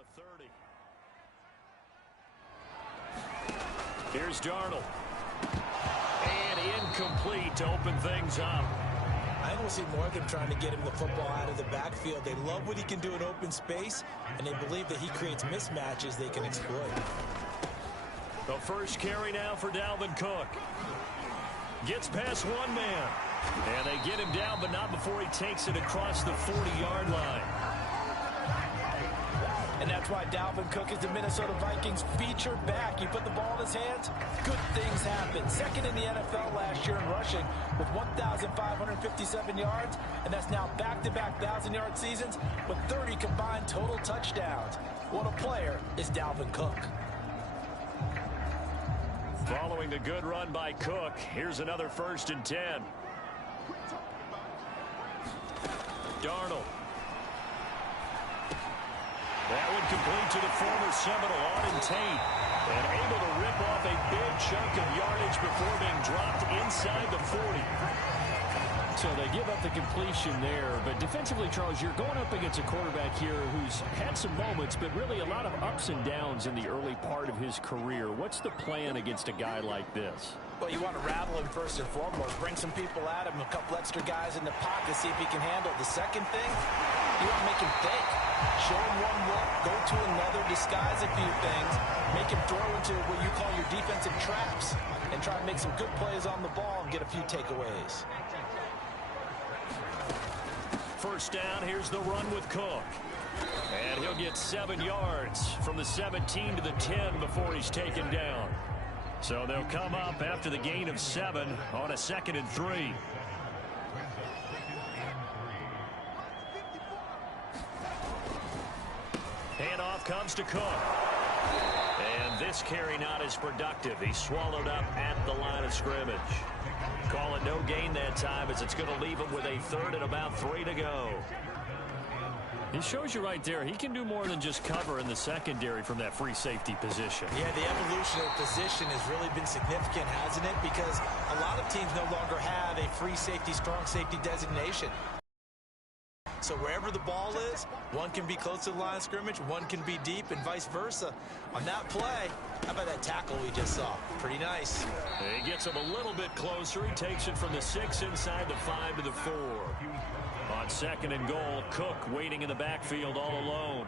the 30. Here's Darnold. And incomplete to open things up. I think we'll see more of them trying to get him the football out of the backfield. They love what he can do in open space, and they believe that he creates mismatches they can exploit. The first carry now for Dalvin Cook. Gets past one man. And they get him down, but not before he takes it across the 40-yard line. And that's why Dalvin Cook is the Minnesota Vikings feature back. You put the ball in his hands, good things happen. Second in the NFL last year in rushing with 1,557 yards, and that's now back-to-back 1,000-yard seasons with 30 combined total touchdowns. What a player is Dalvin Cook. Following the good run by Cook, here's another 1st and 10. Darnold. That one complete to the former Seminole, Auden Tate. And able to rip off a big chunk of yardage before being dropped inside the 40. So they give up the completion there. But defensively, Charles, you're going up against a quarterback here who's had some moments, but really a lot of ups and downs in the early part of his career. What's the plan against a guy like this? Well, you want to rattle him first and foremost. Bring some people at him, a couple extra guys in the pocket, see if he can handle it. The second thing, you want to make him think. Show him one look, go to another, disguise a few things, make him throw into what you call your defensive traps, and try to make some good plays on the ball and get a few takeaways. First down, here's the run with Cook. And he'll get 7 yards from the 17 to the 10 before he's taken down. So they'll come up after the gain of 7 on a 2nd and 3. Handoff comes to Cook. And this carry not as productive. He's swallowed up at the line of scrimmage. Call it no gain that time as it's going to leave him with a 3rd and about 3 to go. It shows you right there, he can do more than just cover in the secondary from that free safety position. Yeah, the evolution of position has really been significant, hasn't it? Because a lot of teams no longer have a free safety, strong safety designation. So wherever the ball is, one can be close to the line of scrimmage, one can be deep, and vice versa. On that play, how about that tackle we just saw? Pretty nice. He gets him a little bit closer. He takes it from the 6 inside the 5 to the 4. On 2nd and goal, Cook waiting in the backfield all alone.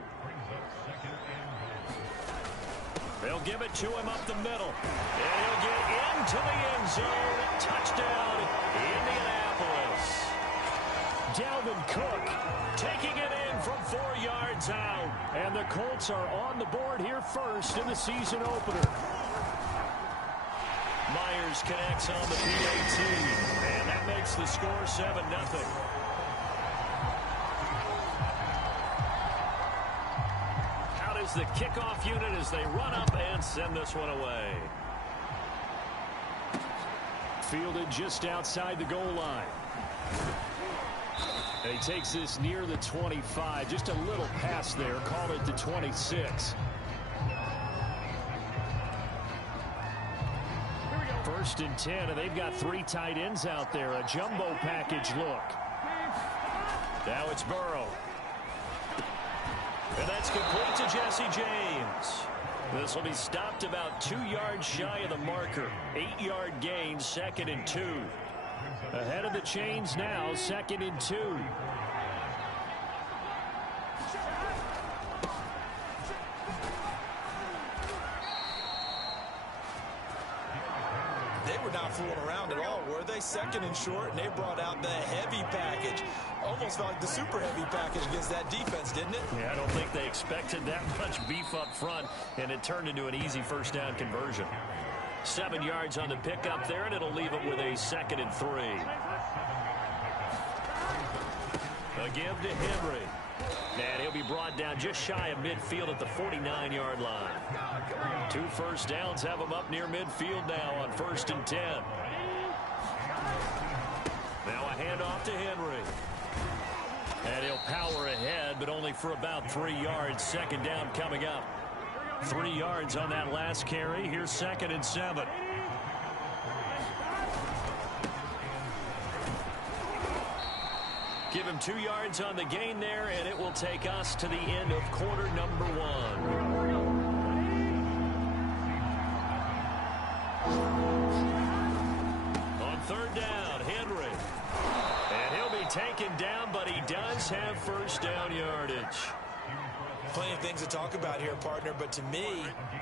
They'll give it to him up the middle. And he'll get into the end zone. Touchdown, Indianapolis. Dalvin Cook taking it in from 4 yards out. And the Colts are on the board here first in the season opener. Myers connects on the PAT. And that makes the score 7-0. Out is the kickoff unit as they run up and send this one away. Fielded just outside the goal line. He takes this near the 25. Just a little pass there. Call it the 26. 1st and 10, and they've got 3 tight ends out there. A jumbo package look. Now it's Burrow. And that's complete to Jesse James. This will be stopped about 2 yards shy of the marker. 8-yard gain, 2nd and 2. Ahead of the chains now, 2nd and 2. They were not fooling around at all, were they? 2nd and short, and they brought out the heavy package. Almost felt like the super heavy package against that defense, didn't it? Yeah, I don't think they expected that much beef up front, and it turned into an easy 1st down conversion. 7 yards on the pickup there, and it'll leave it with a 2nd and 3. A give to Henry. And he'll be brought down just shy of midfield at the 49-yard line. 2 first downs have him up near midfield now on 1st and 10. Now a handoff to Henry. And he'll power ahead, but only for about 3 yards. 2nd down coming up. 3 yards on that last carry. Here's 2nd and 7. Give him 2 yards on the gain there, and it will take us to the end of quarter number 1. Bucks have first down yardage. Plenty of things to talk about here, partner, but to me,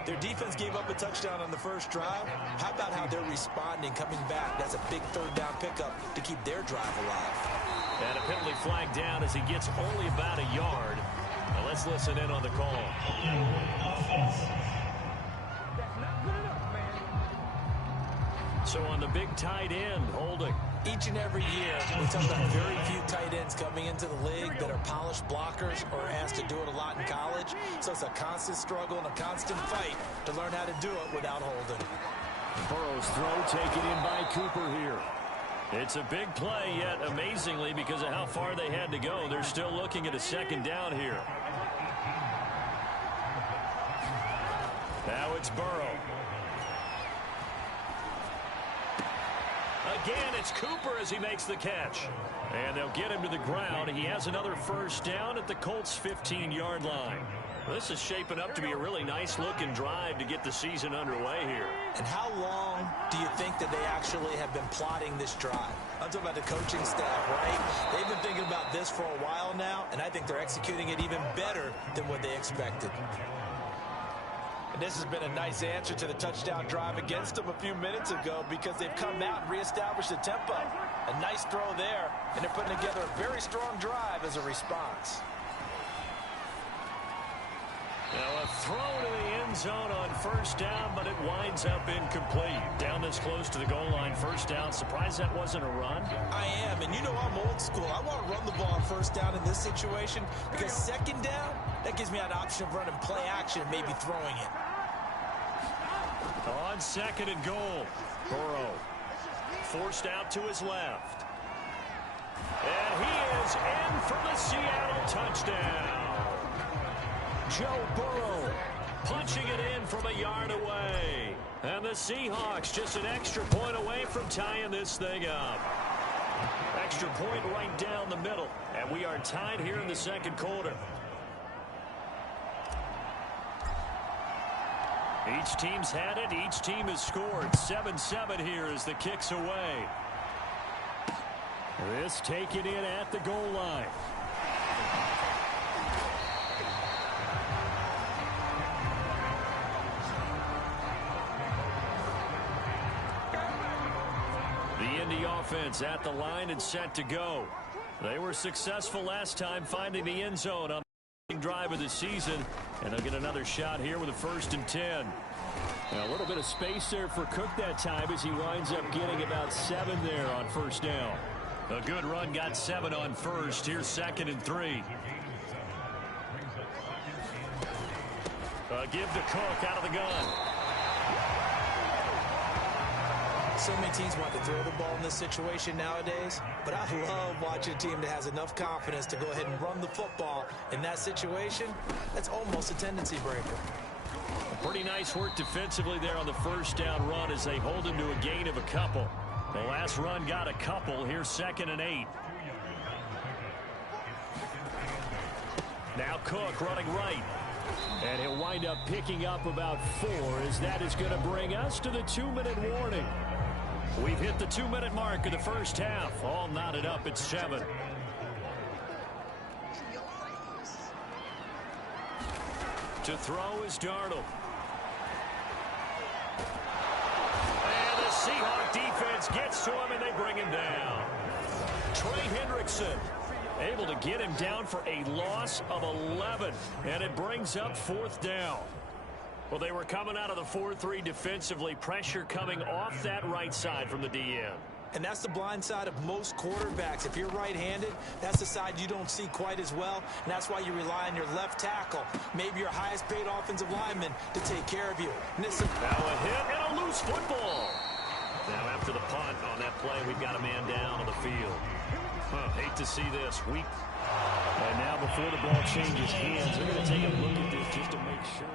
their defense gave up a touchdown on the first drive. How about how they're responding, coming back? That's a big third down pickup to keep their drive alive. And a penalty flag down as he gets only about a yard. Now let's listen in on the call. So on the big tight end, holding. Each and every year, we talk about very few tight ends coming into the league that are polished blockers or asked to do it a lot in college. So it's a constant struggle and a constant fight to learn how to do it without holding. Burrow's throw taken in by Cooper here. It's a big play, yet amazingly, because of how far they had to go, they're still looking at a second down here. Now it's Burrow. Again, it's Cooper as he makes the catch. And they'll get him to the ground. He has another first down at the Colts' 15-yard line. This is shaping up to be a really nice-looking drive to get the season underway here. And how long do you think that they actually have been plotting this drive? I'm talking about the coaching staff, right? They've been thinking about this for a while now, and I think they're executing it even better than what they expected. And this has been a nice answer to the touchdown drive against them a few minutes ago because they've come out and reestablished the tempo. A nice throw there, and they're putting together a very strong drive as a response. Now a throw to the end zone on first down, but it winds up incomplete. Down this close to the goal line, first down. Surprised that wasn't a run? I am, and you know I'm old school. I want to run the ball on first down in this situation because second down, that gives me an option of running play action and maybe throwing it. On second and goal, Burrow forced out to his left. And he is in for the Seattle touchdown. Joe Burrow punching it in from a yard away. And the Seahawks just an extra point away from tying this thing up. Extra point right down the middle. And we are tied here in the second quarter. Each team's had it. Each team has scored. 7-7 here as the kick's away. This taken in at the goal line. The Indy offense at the line and set to go. They were successful last time finding the end zone on the drive of the season, and they'll get another shot here with a 1st and 10. Now, a little bit of space there for Cook that time as he winds up getting about 7 there on first down. A good run, got 7 on first. Here's 2nd and 3. Give to Cook out of the gun. So many teams want to throw the ball in this situation nowadays, but I love watching a team that has enough confidence to go ahead and run the football in that situation. That's almost a tendency breaker. Pretty nice work defensively there on the first down run as they hold him to a gain of a couple. The last run got a couple. Here's 2nd and 8. Now Cook running right. And he'll wind up picking up about 4 as that is going to bring us to the 2-minute warning. We've hit the 2-minute mark of the first half. All knotted up at 7. To throw is Darnold. And the Seahawk defense gets to him and they bring him down. Trey Hendrickson able to get him down for a loss of 11. And it brings up 4th down. Well, they were coming out of the 4-3 defensively. Pressure coming off that right side from the DN. And that's the blind side of most quarterbacks. If you're right-handed, that's the side you don't see quite as well. And that's why you rely on your left tackle, maybe your highest-paid offensive lineman, to take care of you. Now a hit and a loose football. Now after the punt on that play, we've got a man down on the field. Hate to see this. And now before the ball changes hands, they're going to take a look at this just to make sure.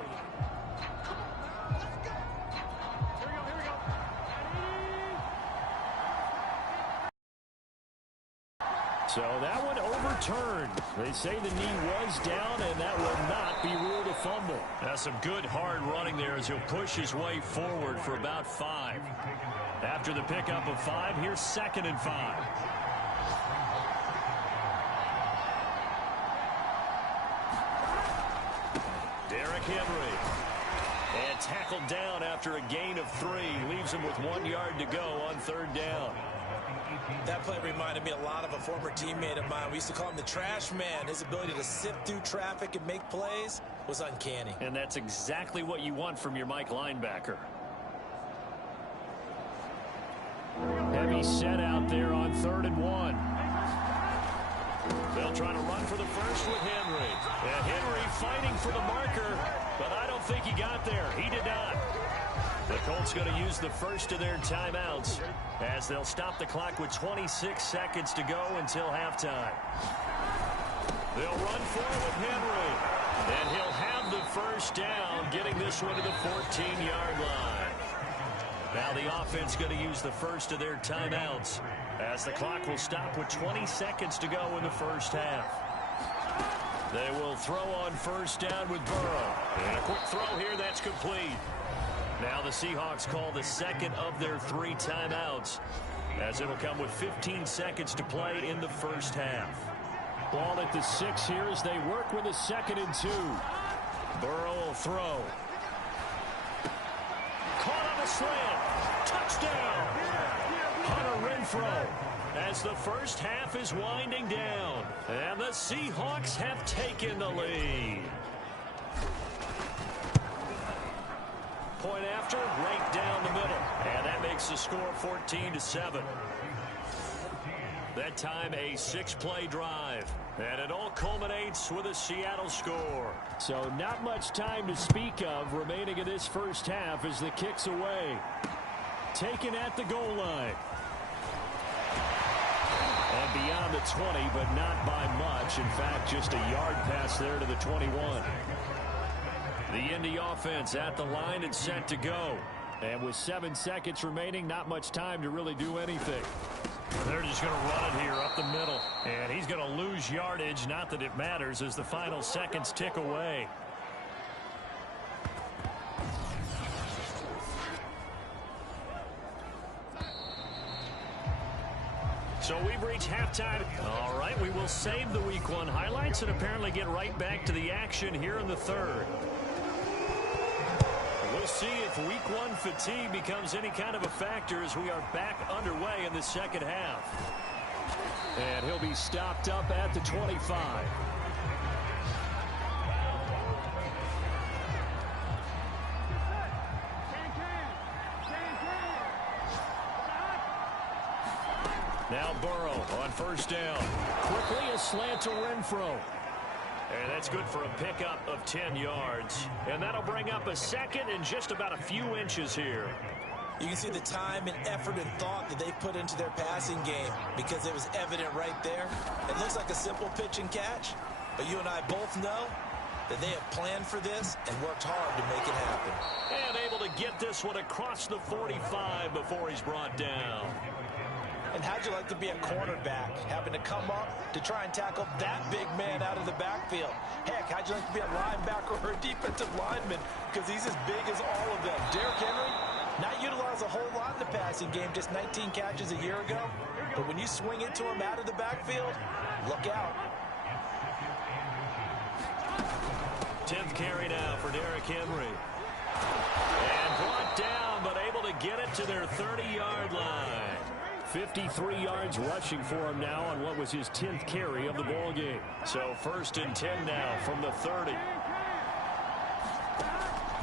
So that one overturned. They say the knee was down, and that will not be ruled a fumble. That's some good hard running there as he'll push his way forward for about 5. After the pickup of 5, here's 2nd and 5. tackled down after a gain of 3. Leaves him with 1 yard to go on 3rd down. That play reminded me a lot of a former teammate of mine. We used to call him the trash man. His ability to sift through traffic and make plays was uncanny. And that's exactly what you want from your Mike linebacker. Heavy set out there on 3rd and 1. They'll try to run for the first with Henry. And Henry fighting for the marker, but I don't think he got there. He did not. The Colts going to use the first of their timeouts as they'll stop the clock with 26 seconds to go until halftime. They'll run forward with Henry, and he'll have the first down, getting this one to the 14-yard line. Now the offense going to use the first of their timeouts as the clock will stop with 20 seconds to go in the first half. They will throw on first down with Burrow. And a quick throw here that's complete. Now the Seahawks call the second of their 3 timeouts as it'll come with 15 seconds to play in the first half. Ball at the 6 here as they work with a 2nd and 2. Burrow will throw. Caught on a slant. Touchdown. Hunter Renfrow as the first half is winding down. And the Seahawks have taken the lead. Point after, right down the middle. And that makes the score 14-7. That time a 6-play drive. And it all culminates with a Seattle score. So not much time to speak of remaining in this first half as the kick's away. Taken at the goal line. And beyond the 20, but not by much. In fact, just a yard pass there to the 21. The Indy offense at the line and set to go. And with 7 seconds remaining, not much time to really do anything. They're just going to run it here up the middle. And he's going to lose yardage. Not that it matters as the final seconds tick away. So we've reached halftime. All right, we will save the Week 1 highlights and apparently get right back to the action here in the 3rd. We'll see if Week 1 fatigue becomes any kind of a factor as we are back underway in the second half. And he'll be stopped up at the 25. Now Burrow on first down. Quickly a slant to Renfrow. And that's good for a pickup of 10 yards. And that'll bring up a 2nd and just about a few inches here. You can see the time and effort and thought that they put into their passing game because it was evident right there. It looks like a simple pitch and catch, but you and I both know that they have planned for this and worked hard to make it happen. And able to get this one across the 45 before he's brought down. And how'd you like to be a cornerback, having to come up to try and tackle that big man out of the backfield? Heck, how'd you like to be a linebacker or a defensive lineman? Because he's as big as all of them. Derrick Henry, not utilized a whole lot in the passing game, just 19 catches a year ago. But when you swing it to him out of the backfield, look out. 10th carry now for Derrick Henry. And brought down, but able to get it to their 30-yard line. 53 yards rushing for him now on what was his 10th carry of the ball game. So 1st and 10 now from the 30.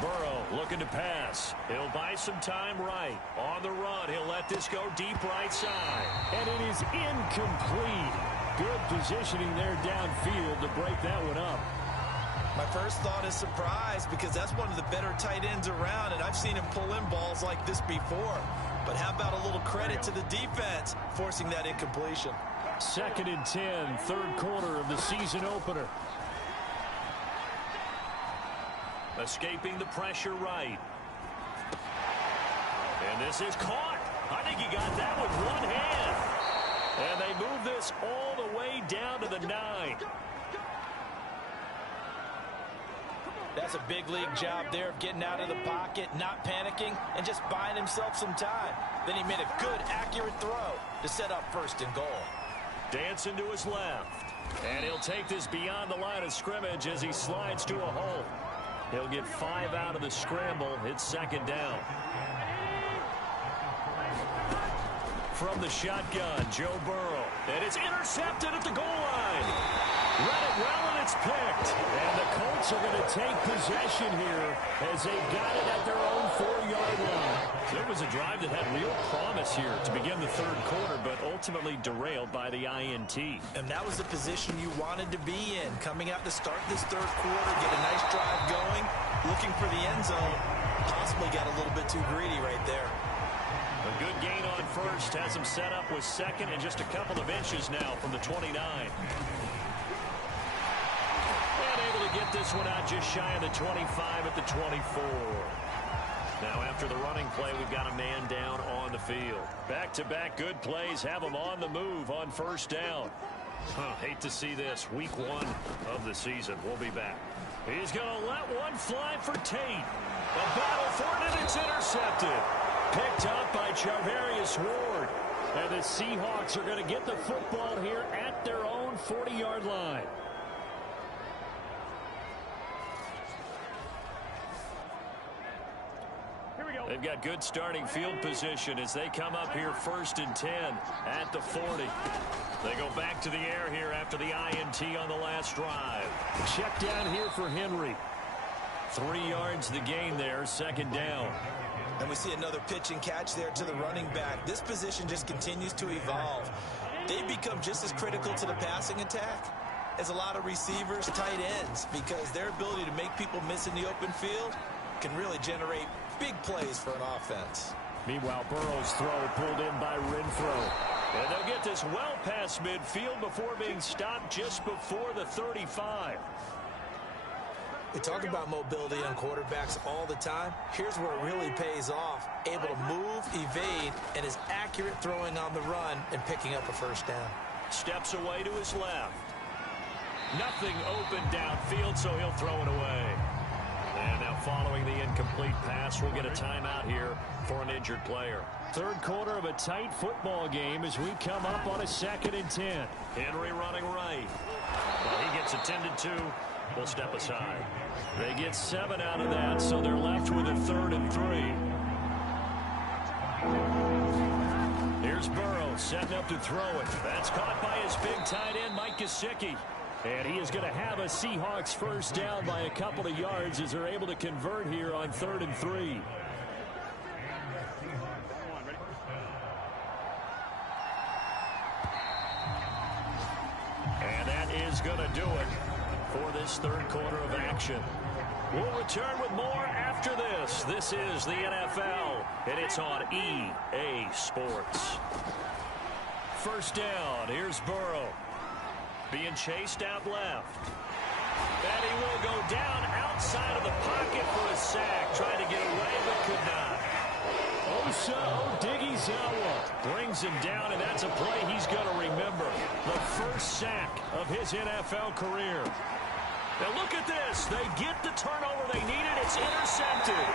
Burrow looking to pass. He'll buy some time right. On the run, he'll let this go deep right side. And it is incomplete. Good positioning there downfield to break that one up. My first thought is surprise because that's one of the better tight ends around, and I've seen him pull in balls like this before. But how about a little credit to the defense forcing that incompletion? 2nd and 10, 3rd quarter of the season opener. Escaping the pressure right. And this is caught. I think he got that with one hand. And they move this all the way down to the 9. That's a big league job there of getting out of the pocket, not panicking, and just buying himself some time. Then he made a good, accurate throw to set up 1st and goal. Dancing to his left. And he'll take this beyond the line of scrimmage as he slides to a hole. He'll get 5 out of the scramble. It's second down. From the shotgun, Joe Burrow. And it's intercepted at the goal line. Read it well, and it's picked. And the Colts are going to take possession here as they got it at their own 4-yard line. So it was a drive that had real promise here to begin the third quarter, but ultimately derailed by the INT. And that was the position you wanted to be in. Coming out to start this third quarter, get a nice drive going, looking for the end zone. Possibly got a little bit too greedy right there. A good gain on first has him set up with second and just a couple of inches now from the 29. And able to get this one out just shy of the 25 at the 24. Now after the running play, we've got a man down on the field. Back-to-back good plays have him on the move on first down. Hate to see this. Week 1 of the season. We'll be back. He's going to let one fly for Tate. A battle for it, and it's intercepted. Picked up by Charvarius Ward. And the Seahawks are going to get the football here at their own 40-yard line. They've got good starting field position as they come up here 1st and 10 at the 40. They go back to the air here after the INT on the last drive. Check down here for Henry. 3 yards the gain there, second down. And we see another pitch and catch there to the running back. This position just continues to evolve. They become just as critical to the passing attack as a lot of receivers, tight ends, because their ability to make people miss in the open field can really generate big plays for an offense. Meanwhile, Burrow's throw pulled in by Renfro. And they'll get this well past midfield before being stopped just before the 35. We talk about mobility on quarterbacks all the time. Here's where it really pays off. Able to move, evade, and is accurate throwing on the run and picking up a first down. Steps away to his left. Nothing open downfield, so he'll throw it away. And now following the incomplete pass, we'll get a timeout here for an injured player. Third quarter of a tight football game as we come up on a 2nd and 10. Henry running right. Well, he gets attended to. We'll step aside. They get 7 out of that, so they're left with a 3rd and 3. Here's Burrow setting up to throw it. That's caught by his big tight end, Mike Gesicki. And he is going to have a Seahawks first down by a couple of yards as they're able to convert here on 3rd and 3. And that is going to do it for this third quarter of action. We'll return with more after this. This is the NFL, and it's on EA Sports. First down, here's Burrow. Being chased out left. And he will go down outside of the pocket for a sack. Trying to get away, but could not. Osa Odighizuwa brings him down, and that's a play he's going to remember. The first sack of his NFL career. Now look at this. They get the turnover they needed. It's intercepted.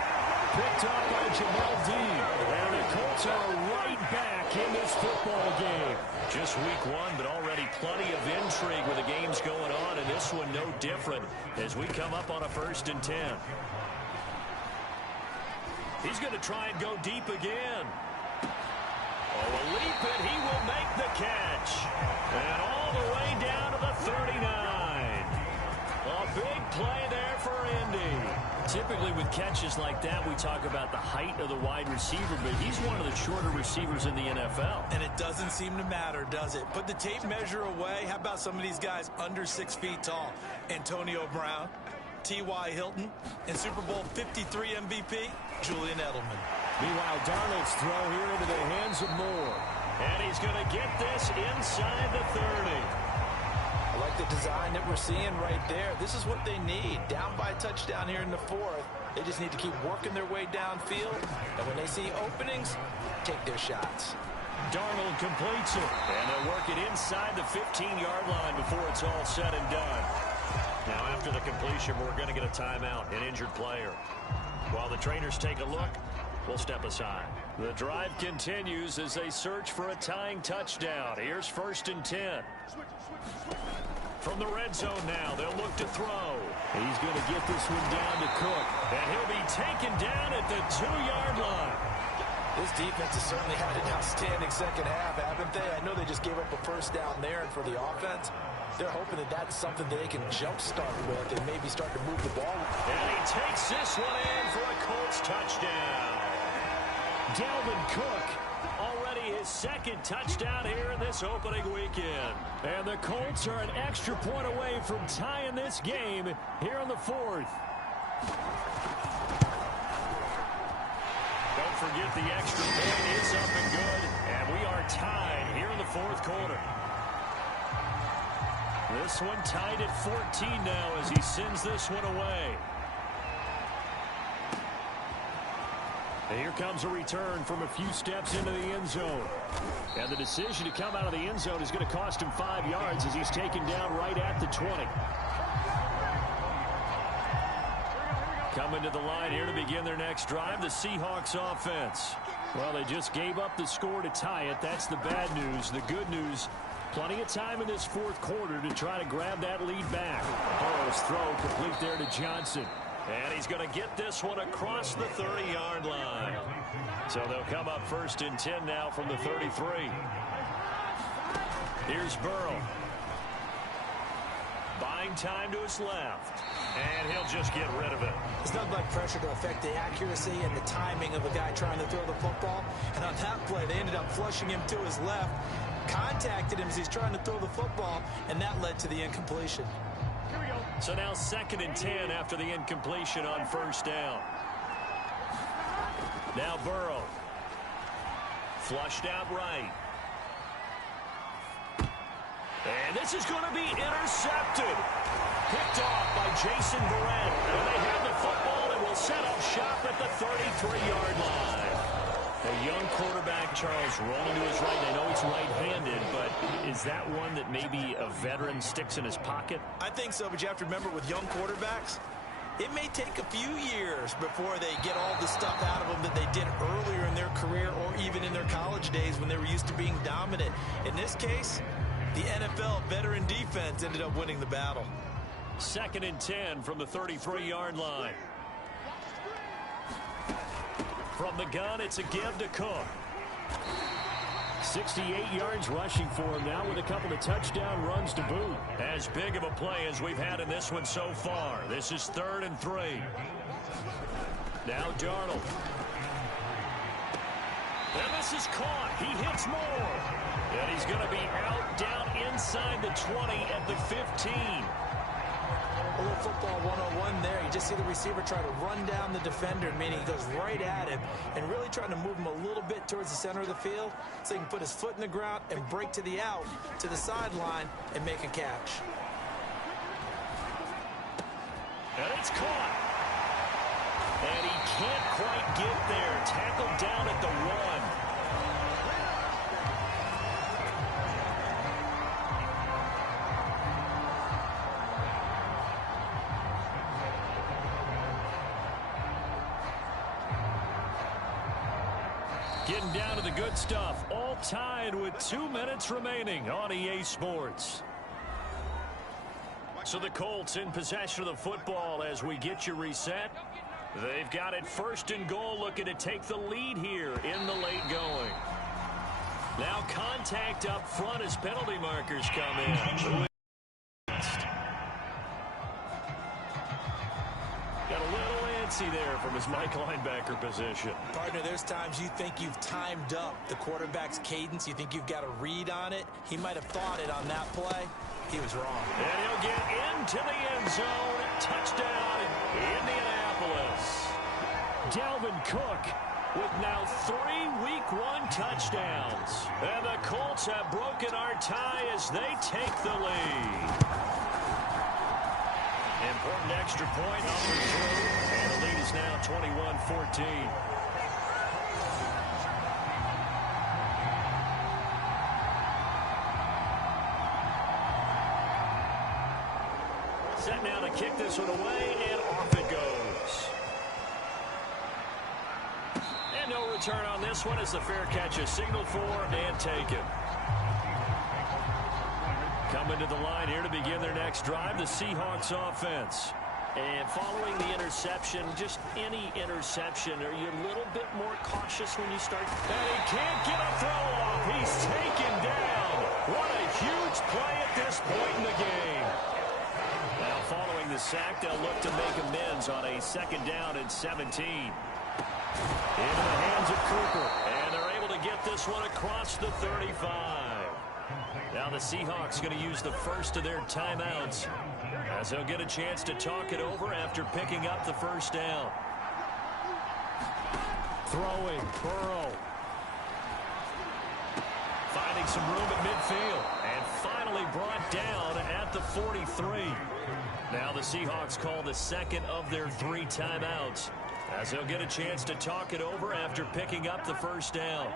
Picked up by Jamel Dean. And the Colts are right back in this football game. Just week 1, but already plenty of intrigue with the games going on, and this one no different as we come up on a 1st and 10. He's going to try and go deep again. Oh, a leap, and he will make the catch. And all the way down to the 39. A big play there for Indy. Typically with catches like that, we talk about the height of the wide receiver, but he's one of the shorter receivers in the NFL. And it doesn't seem to matter, does it? Put the tape measure away. How about some of these guys under 6 feet tall? Antonio Brown, T.Y. Hilton, and Super Bowl 53 MVP, Julian Edelman. Meanwhile, Darnold's throw here into the hands of Moore. And he's going to get this inside the 30. I like the design that we're seeing right there. This is what they need. Down by a touchdown here in the 4th. They just need to keep working their way downfield. And when they see openings, take their shots. Darnold completes it. And they'll work it inside the 15-yard line before it's all said and done. Now after the completion, we're going to get a timeout, an injured player. While the trainers take a look, we'll step aside. The drive continues as they search for a tying touchdown. Here's 1st and 10. From the red zone now, they'll look to throw. He's going to get this one down to Cook. And he'll be taken down at the 2-yard line. This defense has certainly had an outstanding second half, haven't they? I know they just gave up a first down there, and for the offense, they're hoping that that's something that they can jumpstart with and maybe start to move the ball. And he takes this one in for a Colts touchdown. Dalvin Cook, already his second touchdown here in this opening weekend. And the Colts are an extra point away from tying this game here in the fourth. Don't forget the extra point is up and good. And we are tied here in the fourth quarter. This one tied at 14 now as he sends this one away. And here comes a return from a few steps into the end zone. And the decision to come out of the end zone is going to cost him 5 yards as he's taken down right at the 20. Coming to the line here to begin their next drive, the Seahawks offense. Well, they just gave up the score to tie it. That's the bad news. The good news, plenty of time in this fourth quarter to try to grab that lead back. Burrow's throw complete there to Johnson. And he's going to get this one across the 30-yard line. So they'll come up 1st and 10 now from the 33. Here's Burrow. Buying time to his left. And he'll just get rid of it. There's nothing like pressure to affect the accuracy and the timing of a guy trying to throw the football. And on that play, they ended up flushing him to his left, contacted him as he's trying to throw the football, and that led to the incompletion. So now 2nd and 10 after the incompletion on 1st down. Now Burrow. Flushed out right. And this is going to be intercepted. Picked off by Jason Verrett. And they have the football and will set up shop at the 33-yard line. A young quarterback, Charles, rolling to his right. I know he's right-handed, but is that one that maybe a veteran sticks in his pocket? I think so, but you have to remember with young quarterbacks, it may take a few years before they get all the stuff out of them that they did earlier in their career or even in their college days when they were used to being dominant. In this case, the NFL veteran defense ended up winning the battle. 2nd and 10 from the 33-yard line. From the gun, it's a give to Cook. 68 yards rushing for him now with a couple of touchdown runs to boot. As big of a play as we've had in this one so far. This is 3rd and 3. Now Darnold. And this is caught. He hits more. And he's going to be out down inside the 20 at the 15. A little football 101 there. You just see the receiver try to run down the defender, meaning he goes right at him and really trying to move him a little bit towards the center of the field so he can put his foot in the ground and break to the out, to the sideline, and make a catch. And it's caught. And he can't quite get there. Tackled down at the 1. Getting down to the good stuff. All tied with 2 minutes remaining on EA Sports. So the Colts in possession of the football as we get you reset. They've got it 1st and goal, looking to take the lead here in the late going. Now contact up front as penalty markers come in. Got a little antsy there from his Mike linebacker position. Partner, there's times you think you've timed up the quarterback's cadence. You think you've got a read on it. He might have thought it on that play. He was wrong. And he'll get into the end zone. Touchdown, Indianapolis. Dalvin Cook with now 3 Week 1 touchdowns. And the Colts have broken our tie as they take the lead. Important extra point on the throw. And the lead is now 21-14. Set now to kick this one away, and off it goes. And no return on this one as the fair catch is signaled for and taken. Coming to the line here to begin their next drive, the Seahawks offense. And following the interception, just any interception, are you a little bit more cautious when you start? And he can't get a throw off. He's taken down. What a huge play at this point in the game. Now following the sack, they'll look to make amends on a 2nd down and 17. Into the hands of Cooper. And they're able to get this one across the 35. Now the Seahawks going to use the first of their timeouts as they'll get a chance to talk it over after picking up the 1st down. Throwing, Burrow. Finding some room at midfield. And finally brought down at the 43. Now the Seahawks call the 2nd of their 3 timeouts as they'll get a chance to talk it over after picking up the 1st down.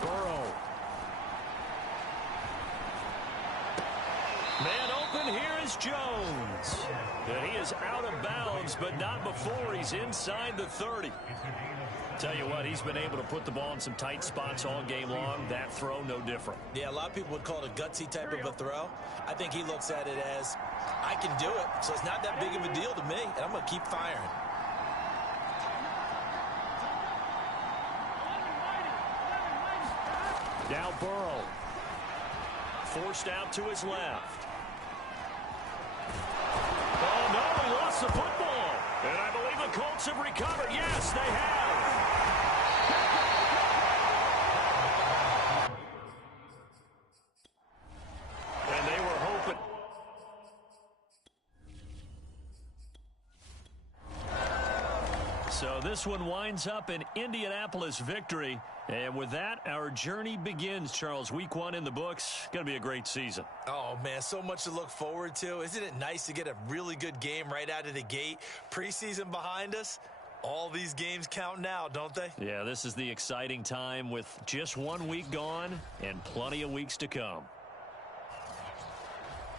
Burrow. Man open, here is Jones. And he is out of bounds, but not before he's inside the 30. Tell you what, he's been able to put the ball in some tight spots all game long. That throw, no different. Yeah, a lot of people would call it a gutsy type of a throw. I think he looks at it as, I can do it, so it's not that big of a deal to me, and I'm going to keep firing. Now Burrow. Forced out to his left. Oh, no, he lost the football. And I believe the Colts have recovered. Yes, they have. And they were hoping. So this one winds up an Indianapolis victory. And with that, our journey begins, Charles. Week 1 in the books. Going to be a great season. Oh, man, so much to look forward to. Isn't it nice to get a really good game right out of the gate? Preseason behind us. All these games count now, don't they? Yeah, this is the exciting time with just 1 week gone and plenty of weeks to come.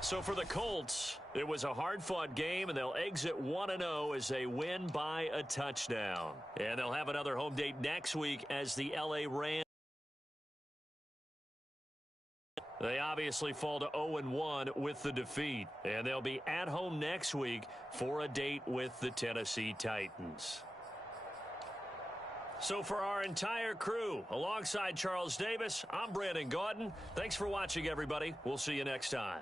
So for the Colts, it was a hard-fought game, and they'll exit 1-0 as they win by a touchdown. And they'll have another home date next week as the L.A. Rams. They obviously fall to 0-1 with the defeat. And they'll be at home next week for a date with the Tennessee Titans. So for our entire crew, alongside Charles Davis, I'm Brandon Gaudin. Thanks for watching, everybody. We'll see you next time.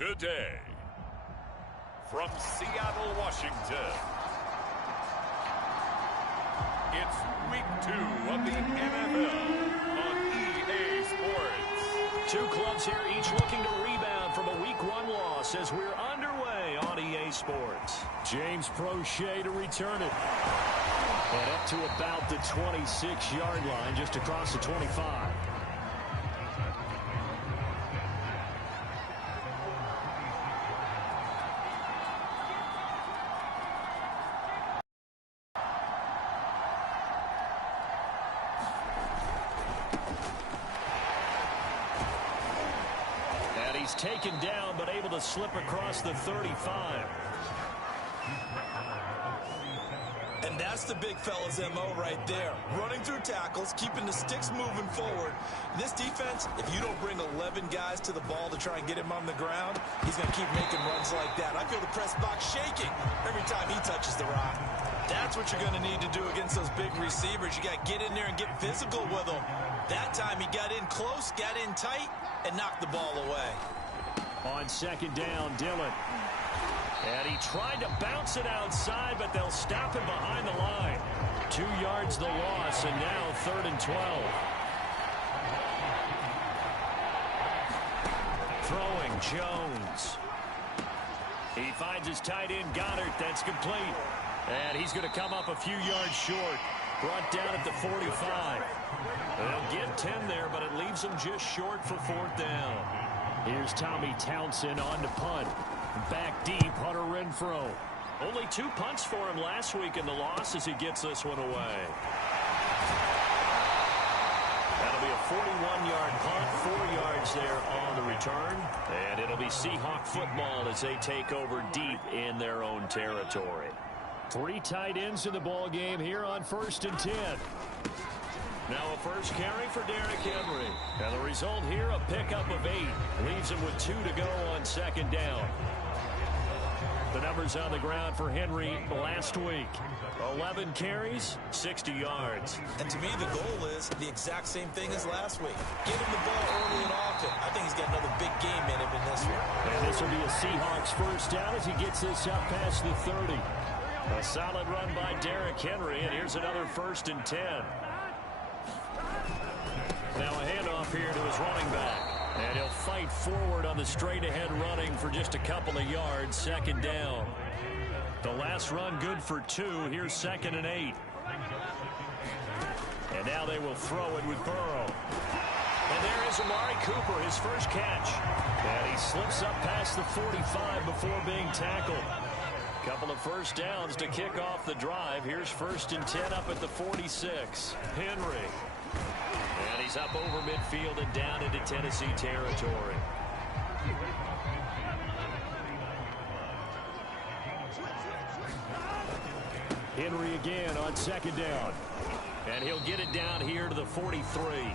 today. From Seattle, Washington, it's week 2 of the NFL on EA Sports. Two clubs here, each looking to rebound from a week 1 loss as we're underway on EA Sports. James Prochet to return it. And up to about the 26-yard line, just across the 25. And he's taken down, but able to slip across the 35. And that's the big fella's MO right there. Running through tackles, keeping the sticks moving forward. This defense, if you don't bring 11 guys to the ball to try and get him on the ground, he's going to keep making runs like that. I feel the press box shaking every time he touches the rock. That's what you're going to need to do against those big receivers. You got to get in there and get physical with them. That time he got in close, got in tight, and knocked the ball away. On second down, Dillon. And he tried to bounce it outside, but they'll stop him behind the line. 2 yards the loss, and now 3rd and 12. Throwing Jones. He finds his tight end, Goddard. That's complete. And he's going to come up a few yards short. Brought down at the 45. They'll get 10 there, but it leaves them just short for 4th down. Here's Tommy Townsend on to punt. Back deep, Hunter Renfrow. Only 2 punts for him last week in the loss as he gets this one away. That'll be a 41-yard punt, 4 yards there on the return. And it'll be Seahawk football as they take over deep in their own territory. 3 tight ends in the ball game here on 1st and 10. Now a first carry for Derrick Henry. And the result here, a pickup of 8. Leaves him with 2 to go on 2nd down. The numbers on the ground for Henry last week. 11 carries, 60 yards. And to me, the goal is the exact same thing as last week. Get him the ball early and often. I think he's got another big game in him in this one. And this will be a Seahawks first down as he gets this up past the 30. A solid run by Derrick Henry, and here's another 1st and 10. Now a handoff here to his running back. And he'll fight forward on the straight-ahead running for just a couple of yards. 2nd down. The last run good for 2. Here's 2nd and 8. And now they will throw it with Burrow. And there is Amari Cooper, his first catch. And he slips up past the 45 before being tackled. Couple of first downs to kick off the drive. Here's 1st and 10 up at the 46. Henry. And he's up over midfield and down into Tennessee territory. Henry again on 2nd down. And he'll get it down here to the 43.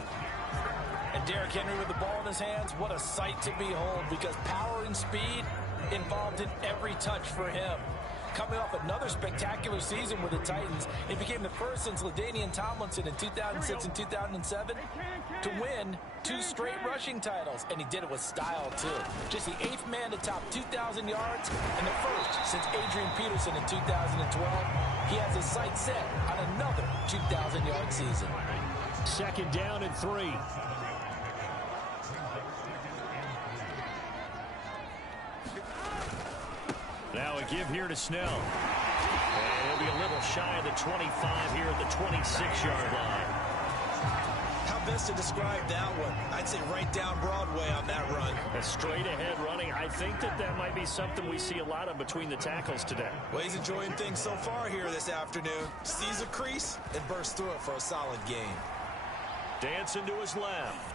And Derrick Henry with the ball in his hands, what a sight to behold, because power and speed involved in every touch for him. Coming off another spectacular season with the Titans, he became the first since LaDainian Tomlinson in 2006 and 2007 to win 2 straight rushing titles, and he did it with style too. Just the 8th man to top 2,000 yards and the first since Adrian Peterson in 2012. He has his sights set on another 2,000-yard season. 2nd down and 3. Now a give here to Snell. And he'll be a little shy of the 25 here at the 26-yard line. How best to describe that one? I'd say right down Broadway on that run. A straight-ahead running. I think that might be something we see a lot of between the tackles today. Well, he's enjoying things so far here this afternoon. Sees a crease and bursts through it for a solid game. Dancing to his left.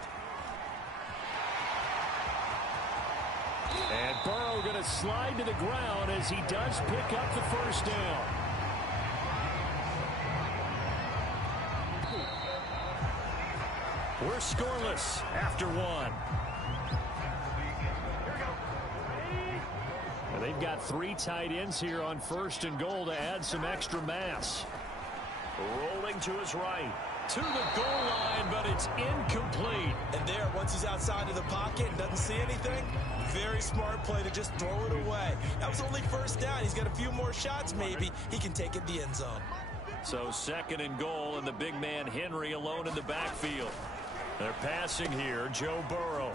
And Burrow going to slide to the ground as he does pick up the first down. We're scoreless after 1. And they've got 3 tight ends here on 1st and goal to add some extra mass. Rolling to his right. to the goal line, but it's incomplete. And there, once he's outside of the pocket and doesn't see anything, very smart play to just throw it away. That was only first down. He's got a few more shots, maybe. He can take it the end zone. So second and goal, and the big man Henry alone in the backfield. They're passing here, Joe Burrow.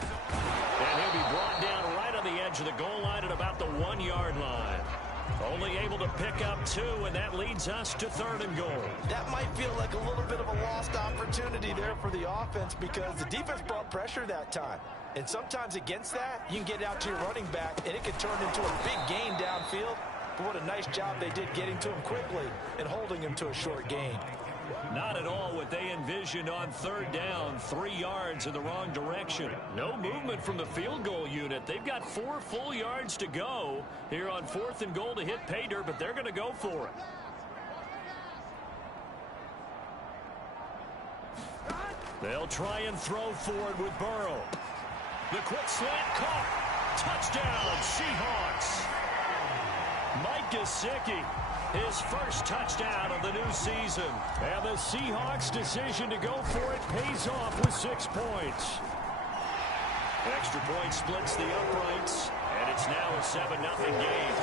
And he'll be brought down right on the edge of the goal line at about the 1-yard line. Only able to pick up 2, and that leads us to third and goal. That might feel like a little bit of a lost opportunity there for the offense because the defense brought pressure that time. And sometimes against that, you can get out to your running back, and it can turn into a big gain downfield. But what a nice job they did getting to him quickly and holding him to a short gain. Not at all what they envisioned on third down. 3 yards in the wrong direction. No movement from the field goal unit. They've got 4 full yards to go here on fourth and goal to hit pay dirt, but they're going to go for it. They'll try and throw forward with Burrow. The quick slant caught. Touchdown, Seahawks. Mike Gesicki, his first touchdown of the new season. And the Seahawks' decision to go for it pays off with 6 points. Extra point splits the uprights, and it's now a 7-0 game.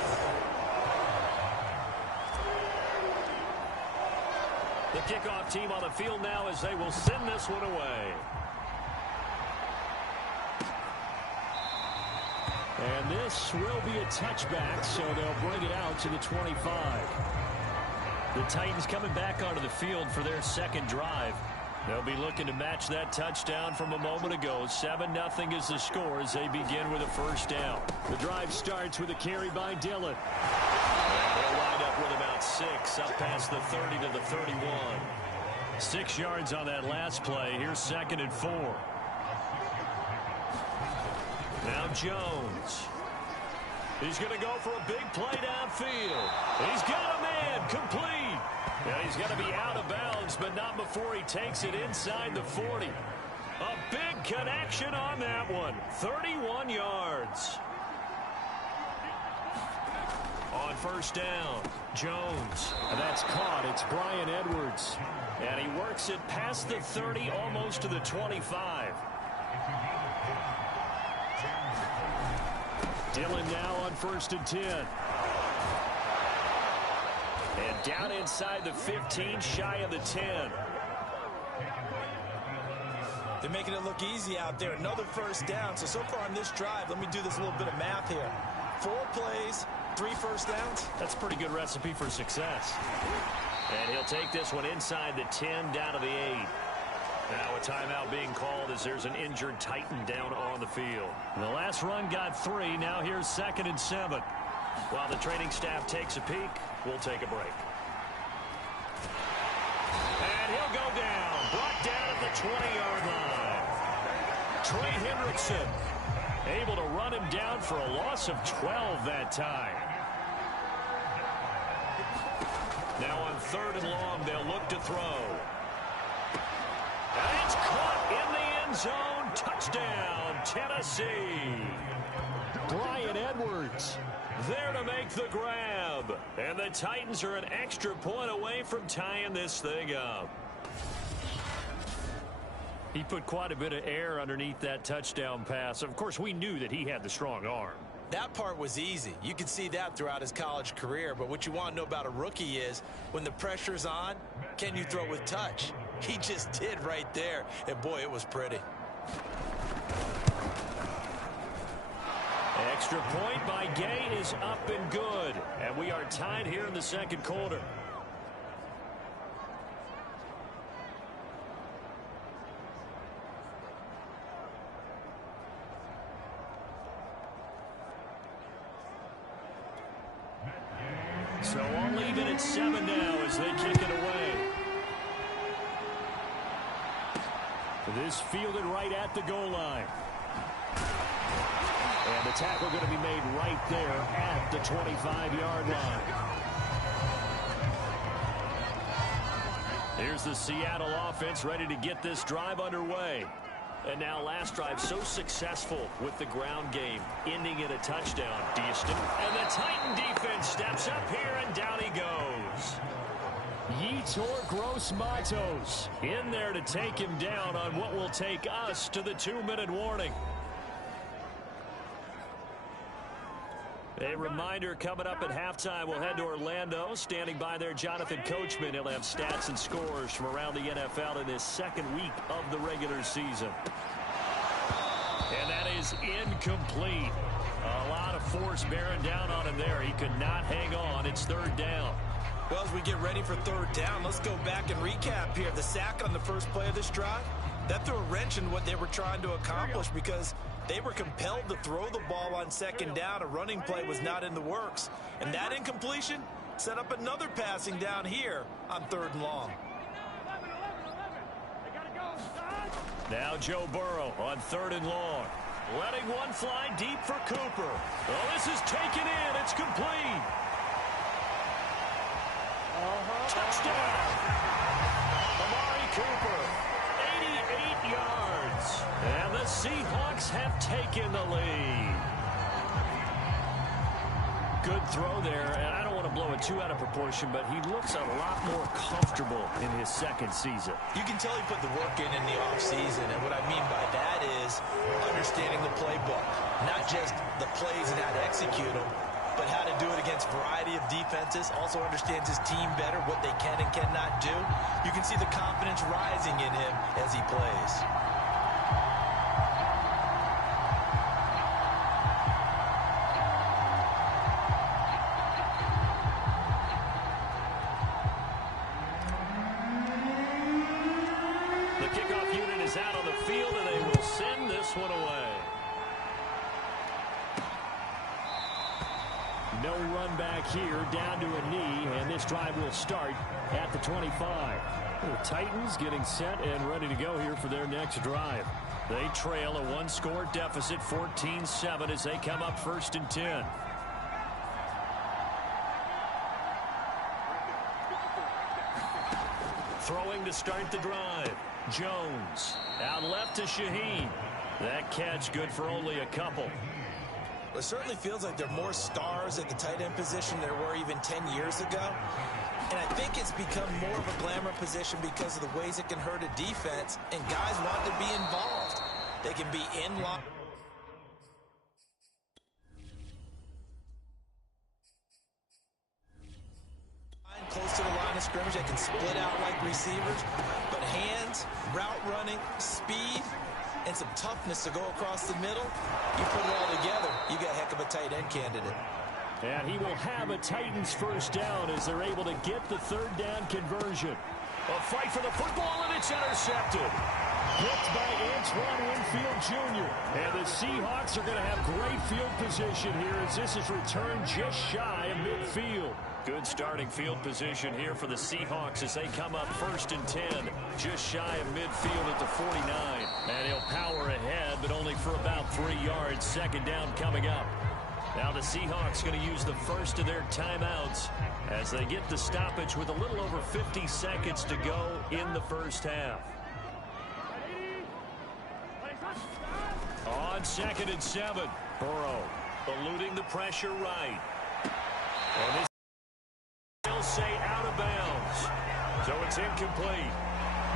The kickoff team on the field now as they will send this one away. And this will be a touchback, so they'll bring it out to the 25. The Titans coming back onto the field for their second drive. They'll be looking to match that touchdown from a moment ago. 7-0 is the score as they begin with a first down. The drive starts with a carry by Dillon. And they'll wind up with about 6 up past the 30 to the 31. 6 yards on that last play. Here's 2nd and 4. Now Jones. He's going to go for a big play downfield. He's got a man complete. Yeah, he's going to be out of bounds, but not before he takes it inside the 40. A big connection on that one. 31 yards. On first down, Jones. And that's caught. It's Bryan Edwards. And he works it past the 30, almost to the 25. Dillon now on 1st and 10. And down inside the 15, shy of the 10. They're making it look easy out there. Another first down. So far on this drive, let me do this little bit of math here. 4 plays, 3 first downs. That's a pretty good recipe for success. And he'll take this one inside the 10, down to the 8. Now a timeout being called as there's an injured Titan down on the field. The last run got 3. Now here's 2nd and 7. While the training staff takes a peek, we'll take a break. And he'll go down. Brought down at the 20-yard line. Trey Hendrickson able to run him down for a loss of 12 that time. Now on 3rd and long, they'll look to throw. And it's caught in the end zone. Touchdown, Tennessee. Bryan Edwards there to make the grab. And the Titans are an extra point away from tying this thing up. He put quite a bit of air underneath that touchdown pass. Of course, we knew that he had the strong arm. That part was easy. You could see that throughout his college career. But what you want to know about a rookie is when the pressure's on, can you throw with touch? He just did right there. And, boy, it was pretty. Extra point by Gay is up and good. And we are tied here in the second quarter. So all even at 7 now as they kick it away. This fielded right at the goal line. And the tackle going to be made right there at the 25-yard line. Here's the Seattle offense ready to get this drive underway. And now last drive so successful with the ground game, ending in a touchdown. And the Titan defense steps up here, and down he goes. Yetur Gross-Matos in there to take him down on what will take us to the 2-minute warning. A reminder, coming up at halftime, we'll head to Orlando. Standing by there, Jonathan Coachman. He'll have stats and scores from around the NFL in his second week of the regular season. And that is incomplete. A lot of force bearing down on him there. He could not hang on. It's third down. Well, as we get ready for third down, let's go back and recap here. The sack on the first play of this drive, that threw a wrench in what they were trying to accomplish because they were compelled to throw the ball on second down. A running play was not in the works. And that incompletion set up another passing down here on third and long. Now Joe Burrow on third and long. Letting one fly deep for Cooper. Well, this is taken in. It's complete. Touchdown. Amari Cooper. 88 yards. And the Seahawks have taken the lead. Good throw there, and I don't want to blow it too out of proportion, but he looks a lot more comfortable in his second season. You can tell he put the work in the offseason, and what I mean by that is understanding the playbook. Not just the plays and how to execute them, but how to do it against a variety of defenses. Also understands his team better, what they can and cannot do. You can see the confidence rising in him as he plays. The kickoff unit is out on the field, and they will send this one away. No run back here, down to a knee, and this drive will start at the 25. The Titans getting set and ready to go here for their next drive. They trail a one-score deficit, 14-7, as they come up first and 10. Throwing to start the drive. Jones out left to Shaheen. That catch good for only a couple. Well, it certainly feels like there are more stars at the tight end position than there were even 10 years ago. And I think it's become more of a glamour position because of the ways it can hurt a defense, and guys want to be involved. They can be in line. Close to the line of scrimmage, they can split out like receivers, but hands, route running, speed, and some toughness to go across the middle, you put it all together, you got a heck of a tight end candidate. And he will have a Titans first down as they're able to get the third down conversion. A fight for the football, and it's intercepted. Picked by Antoine Winfield Jr. And the Seahawks are going to have great field position here as this is returned just shy of midfield. Good starting field position here for the Seahawks as they come up first and 10, just shy of midfield at the 49. And he'll power ahead, but only for about 3 yards. Second down coming up. Now the Seahawks going to use the first of their timeouts as they get the stoppage with a little over 50 seconds to go in the first half. On second and 7, Burrow eluding the pressure right. And this will say out of bounds. So it's incomplete.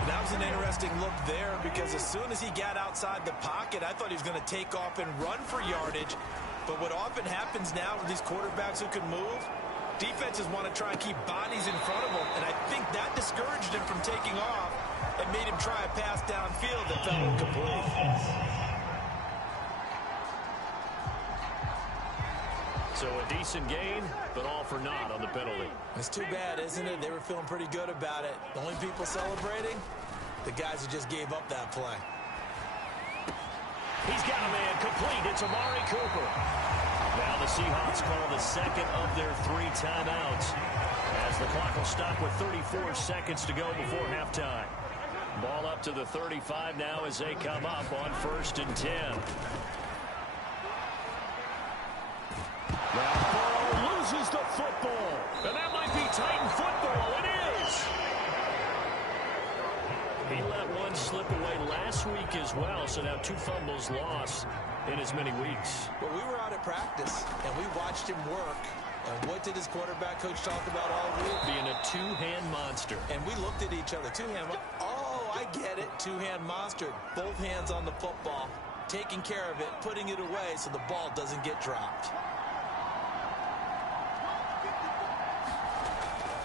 That was an interesting look there because as soon as he got outside the pocket, I thought he was going to take off and run for yardage. But what often happens now with these quarterbacks who can move, defenses want to try and keep bodies in front of them. And I think that discouraged him from taking off and made him try a pass downfield that fell incomplete. So a decent gain, but all for naught on the penalty. It's too bad, isn't it? They were feeling pretty good about it. The only people celebrating, the guys who just gave up that play. He's got a man complete. It's Amari Cooper. Now the Seahawks call the second of their 3 timeouts as the clock will stop with 34 seconds to go before halftime. Ball up to the 35 now as they come up on first and 10. Now Burrow loses the football. And that might be Titan football. It is. He let one slip away last week as well, so now 2 fumbles lost in as many weeks. Well, we were out at practice, and we watched him work. And what did his quarterback coach talk about all week? Being a 2-hand monster. monster. And we looked at each other. Two-hand. Oh, I get it. Two-hand monster. Both hands on the football, taking care of it, putting it away so the ball doesn't get dropped.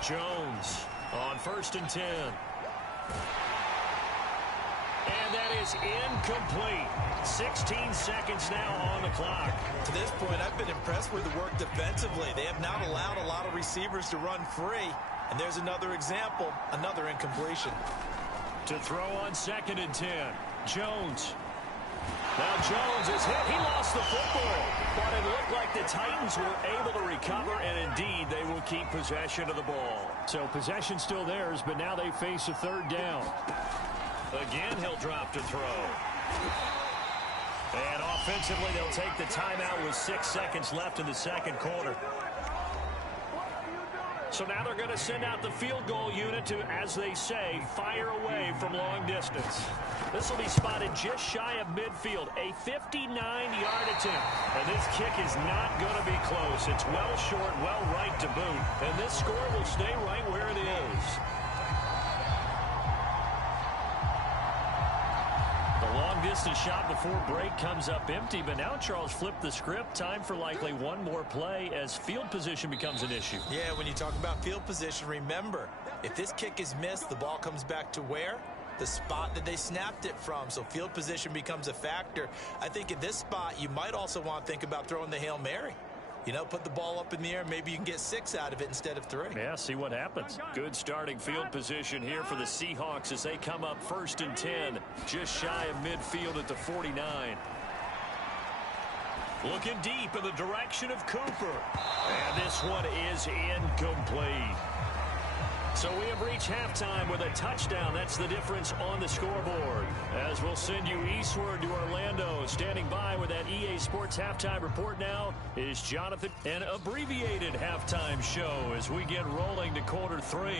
Jones on 1st and 10. And that is incomplete. 16 seconds now on the clock. To this point, I've been impressed with the work defensively. They have not allowed a lot of receivers to run free. And there's another example, another incompletion. To throw on 2nd and 10. Jones. Now Jones is hit. He lost the football. But it looked like the Titans were able to recover, and indeed they will keep possession of the ball. So possession still theirs, but now they face a 3rd down. Again, he'll drop to throw. And offensively, they'll take the timeout with 6 seconds left in the 2nd quarter. So now they're going to send out the field goal unit to, as they say, fire away from long distance. This will be spotted just shy of midfield, a 59-yard attempt. And this kick is not going to be close. It's well short, well right to boot. And this score will stay right where it is. Long-distance shot before break comes up empty, but now Charles flipped the script. Time for likely one more play as field position becomes an issue. Yeah, when you talk about field position, remember, if this kick is missed, the ball comes back to where? The spot that they snapped it from. So field position becomes a factor. I think at this spot, you might also want to think about throwing the Hail Mary. You know, put the ball up in the air. Maybe you can get 6 out of it instead of 3. Yeah, see what happens. Good starting field position here for the Seahawks as they come up 1st and 10. Just shy of midfield at the 49. Looking deep in the direction of Cooper. And this one is incomplete. So we have reached halftime with a touchdown. That's the difference on the scoreboard. As we'll send you eastward to Orlando. Standing by with that EA Sports halftime report now is Jonathan. An abbreviated halftime show as we get rolling to quarter 3.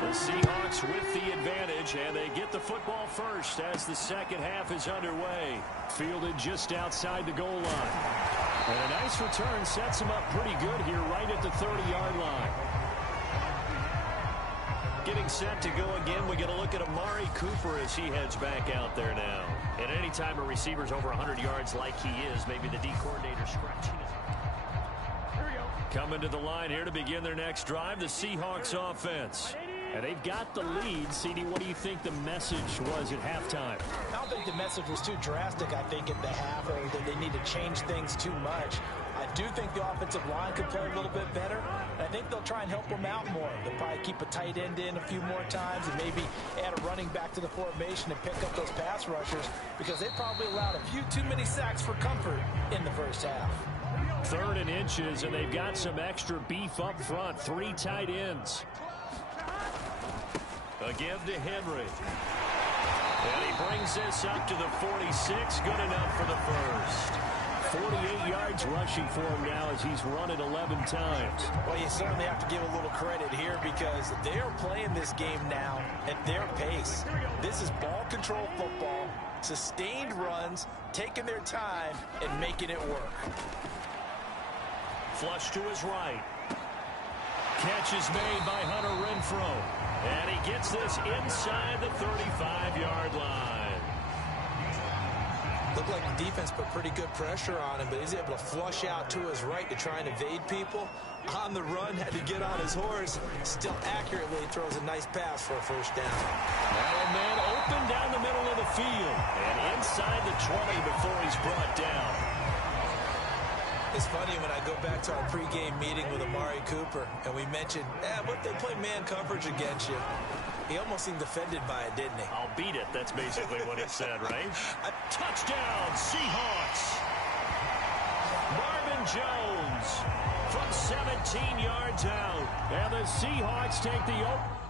The Seahawks with the advantage, and they get the football first as the second half is underway. Fielded just outside the goal line. And a nice return sets him up pretty good here right at the 30-yard line. Getting set to go again, we get a look at Amari Cooper as he heads back out there now. And any time a receiver's over 100 yards like he is, maybe the D coordinator scratching his head. Here we go. Coming to the line here to begin their next drive, the Seahawks offense. And they've got the lead. CD, what do you think the message was at halftime? I don't think the message was too drastic, I think, at the half, or that they need to change things too much. I do think the offensive line could play a little bit better. And I think they'll try and help them out more. They'll probably keep a tight end in a few more times and maybe add a running back to the formation and pick up those pass rushers because they probably allowed a few too many sacks for comfort in the first half. 3rd and inches, and they've got some extra beef up front. 3 tight ends. Again to Henry. And he brings this up to the 46. Good enough for the first. 48 yards rushing for him now as he's run it 11 times. Well, you certainly have to give a little credit here because they are playing this game now at their pace. This is ball control football, sustained runs, taking their time, and making it work. Flush to his right. Catch is made by Hunter Renfrow. And he gets this inside the 35-yard line. Looked like the defense put pretty good pressure on him, but he's able to flush out to his right to try and evade people. On the run, had to get on his horse. Still accurately throws a nice pass for a first down. And then open down the middle of the field. And inside the 20 before he's brought down. It's funny when I go back to our pregame meeting with Amari Cooper, and we mentioned, what if they play man coverage against you? He almost seemed offended by it, didn't he? I'll beat it. That's basically what he said, right? A touchdown, Seahawks. Marvin Jones from 17 yards out. And the Seahawks take the opening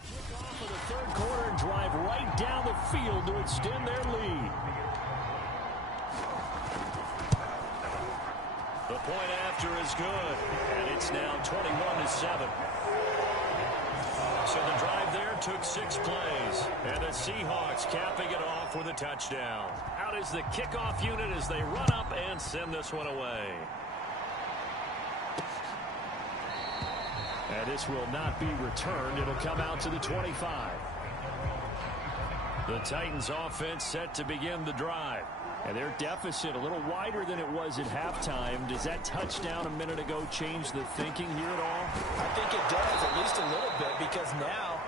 kickoff of the 3rd quarter and drive right down the field to extend their lead. The point after is good, and it's now 21-7. So the drive there took 6 plays, and the Seahawks capping it off with a touchdown. Out is the kickoff unit as they run up and send this one away. And this will not be returned. It'll come out to the 25. The Titans offense set to begin the drive. And their deficit a little wider than it was at halftime. Does that touchdown a minute ago change the thinking here at all? I think it does, at least a little bit, because now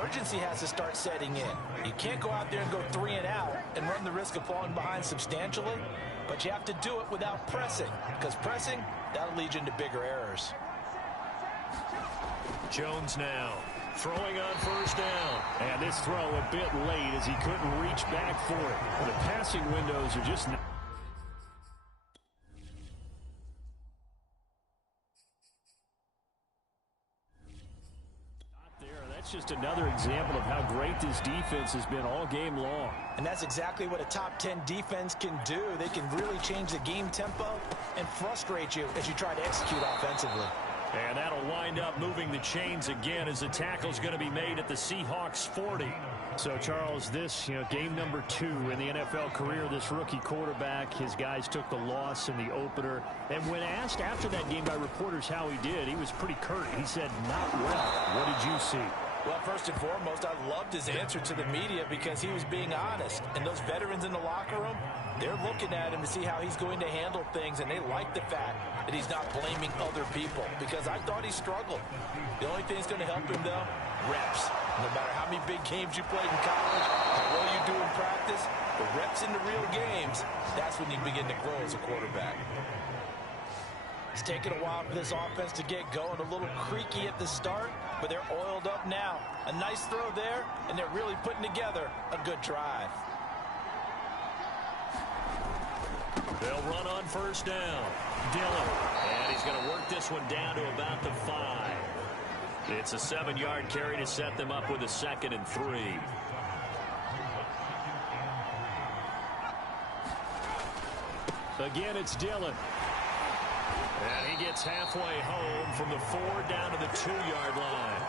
urgency has to start setting in. You can't go out there and go 3 and out and run the risk of falling behind substantially, but you have to do it without pressing, because pressing, that'll lead you into bigger errors. Jones now throwing on first down. And this throw a bit late as he couldn't reach back for it. The passing windows are just not there. That's just another example of how great this defense has been all game long. And that's exactly what a top 10 defense can do. They can really change the game tempo and frustrate you as you try to execute offensively. And that'll wind up moving the chains again as the tackle's going to be made at the Seahawks 40. So, Charles, this, game number 2 in the NFL career, this rookie quarterback, his guys took the loss in the opener. And when asked after that game by reporters how he did, he was pretty curt. He said, not well. What did you see? Well, first and foremost, I loved his answer to the media because he was being honest. And those veterans in the locker room, they're looking at him to see how he's going to handle things, and they like the fact that he's not blaming other people, because I thought he struggled. The only thing that's going to help him, though, reps. No matter how many big games you played in college, how well you do in practice, the reps in the real games, that's when you begin to grow as a quarterback. It's taken a while for this offense to get going, a little creaky at the start, but they're oiled up now. A nice throw there, and they're really putting together a good drive. They'll run on first down. Dillon. And he's going to work this one down to about the 5. It's a 7-yard carry to set them up with a 2nd and 3. Again, it's Dillon. And he gets halfway home from the 4 down to the 2-yard line.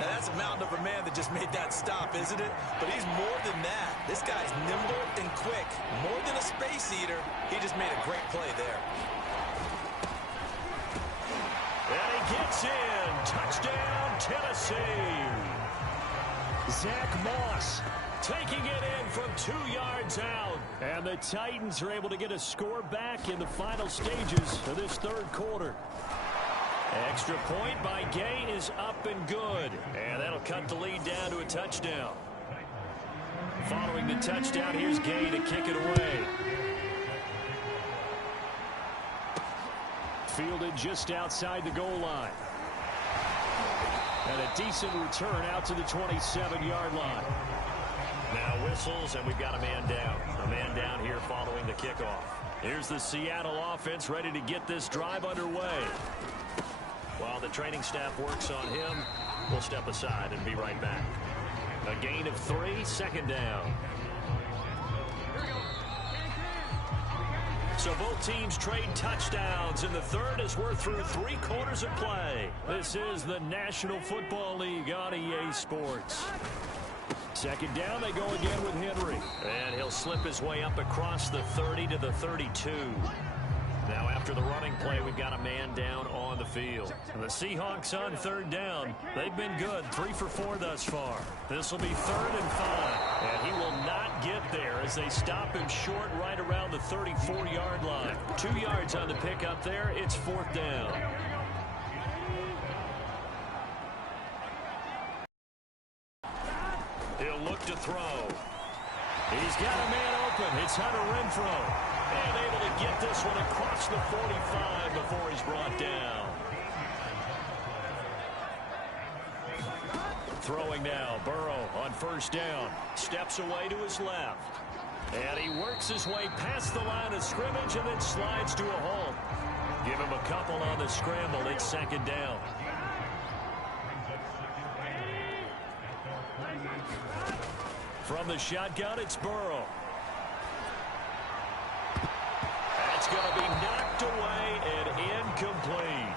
Now, that's a mountain of a man that just made that stop, isn't it? But he's more than that. This guy's nimble and quick. More than a space eater, he just made a great play there. And he gets in. Touchdown, Tennessee. Zach Moss taking it in from 2 yards out. And the Titans are able to get a score back in the final stages of this 3rd quarter. Extra point by Gay is up and good. And that'll cut the lead down to a touchdown. Following the touchdown, here's Gay to kick it away. Fielded just outside the goal line. And a decent return out to the 27-yard line. Now whistles, and we've got a man down. A man down here following the kickoff. Here's the Seattle offense ready to get this drive underway. While the training staff works on him, we'll step aside and be right back. A gain of 3, 2nd down. So both teams trade touchdowns in the 3rd as we're through 3 quarters of play. This is the National Football League on EA Sports. 2nd down, they go again with Henry. And he'll slip his way up across the 30 to the 32. Now after the running play, we've got a man down on the field. And the Seahawks on 3rd down. They've been good, 3 for 4 thus far. This will be 3rd and 5. And he will not get there as they stop him short right around the 34-yard line. 2 yards on the pickup there. It's 4th down. He'll look to throw. He's got a man open. It's Hunter Renfrow. And able to get this one across the 45 before he's brought down. Throwing now, Burrow on first down. Steps away to his left. And he works his way past the line of scrimmage and then slides to a halt. Give him a couple on the scramble. It's 2nd down. From the shotgun, it's Burrow. That's going to be knocked away and incomplete.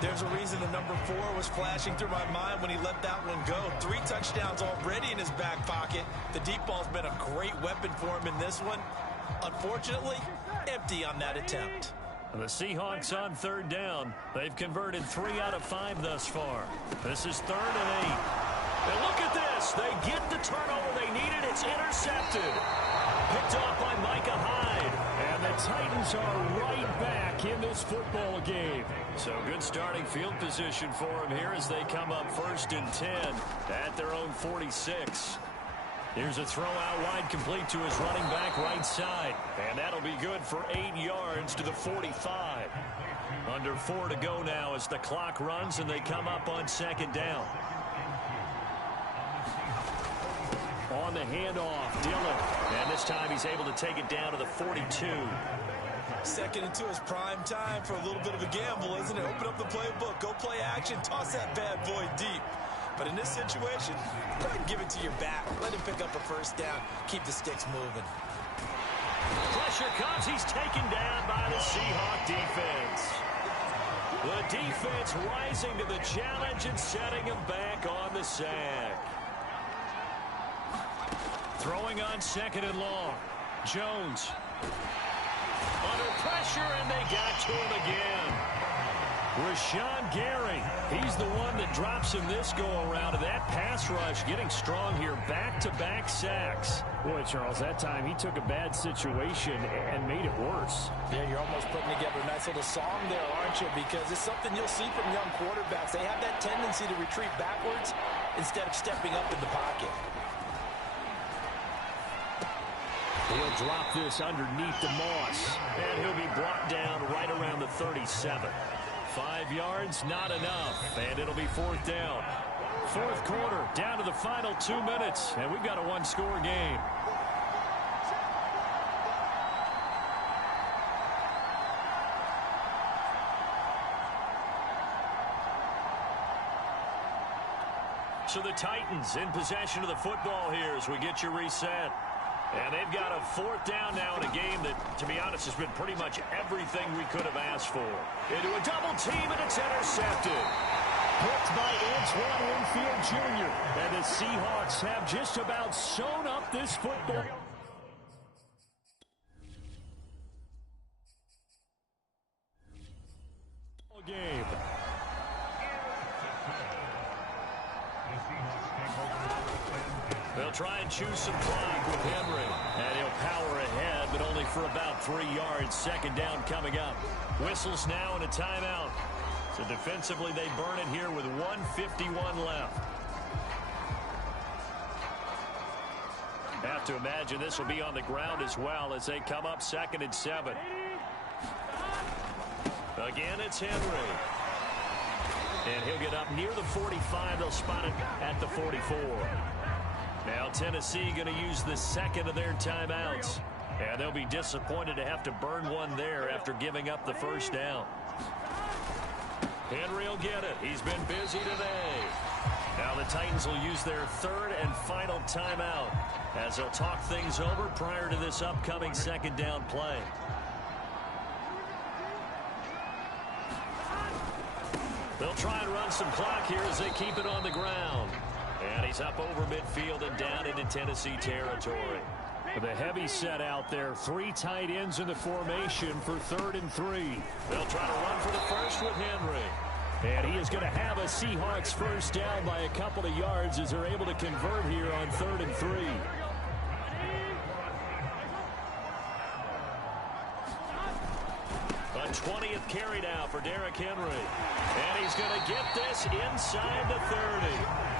There's a reason the number 4 was flashing through my mind when he let that one go. 3 touchdowns already in his back pocket. The deep ball's been a great weapon for him in this one. Unfortunately, empty on that attempt. The Seahawks on third down. They've converted 3 out of 5 thus far. This is 3rd and 8. And look at this. They get the turnover they needed. It's intercepted. Picked off by Micah Hyde. And the Titans are right back in this football game. So good starting field position for them here as they come up 1st and 10 at their own 46. Here's a throw out wide, complete to his running back right side. And that'll be good for 8 yards to the 45. Under 4 to go now as the clock runs and they come up on 2nd down. On the handoff, Dillon. And this time he's able to take it down to the 42. 2nd and 2 is prime time for a little bit of a gamble, isn't it? Open up the playbook, go play action, toss that bad boy deep. But in this situation, go ahead and give it to your back. Let him pick up a 1st down. Keep the sticks moving. Pressure comes. He's taken down by the Seahawk defense. The defense rising to the challenge and setting him back on the sack. Throwing on 2nd and long. Jones. Under pressure, and they got to him again. Rashawn Gary, he's the one that drops him this go-around. And that pass rush getting strong here. Back-to-back sacks. Boy, Charles, that time he took a bad situation and made it worse. Yeah, you're almost putting together a nice little song there, aren't you? Because it's something you'll see from young quarterbacks. They have that tendency to retreat backwards instead of stepping up in the pocket. He'll drop this underneath the Moss. And he'll be brought down right around the 37. 5 yards, not enough. And it'll be 4th down. 4th quarter, down to the final 2 minutes. And we've got a 1-score game. So the Titans in possession of the football here as we get you reset. And they've got a 4th down now in a game that, to be honest, has been pretty much everything we could have asked for. Into a double team, and it's intercepted. Picked by Antoine Winfield Jr. And the Seahawks have just about sewn up this football game. They'll try and choose some clock with Henry. And he'll power ahead, but only for about 3 yards. 2nd down coming up. Whistles now and a timeout. So defensively, they burn it here with 1:51 left. Have to imagine this will be on the ground as well as they come up 2nd and 7. Again, it's Henry. And he'll get up near the 45. They'll spot it at the 44. Now Tennessee going to use the 2nd of their timeouts. And they'll be disappointed to have to burn one there after giving up the 1st down. Henry will get it. He's been busy today. Now the Titans will use their 3rd and final timeout as they'll talk things over prior to this upcoming 2nd down play. They'll try and run some clock here as they keep it on the ground. And he's up over midfield and down into Tennessee territory. The heavy set out there. 3 tight ends in the formation for 3rd and 3. They'll try to run for the first with Henry. And he is going to have a Seahawks 1st down by a couple of yards as they're able to convert here on 3rd and 3. A 20th carry now for Derrick Henry. And he's going to get this inside the 30.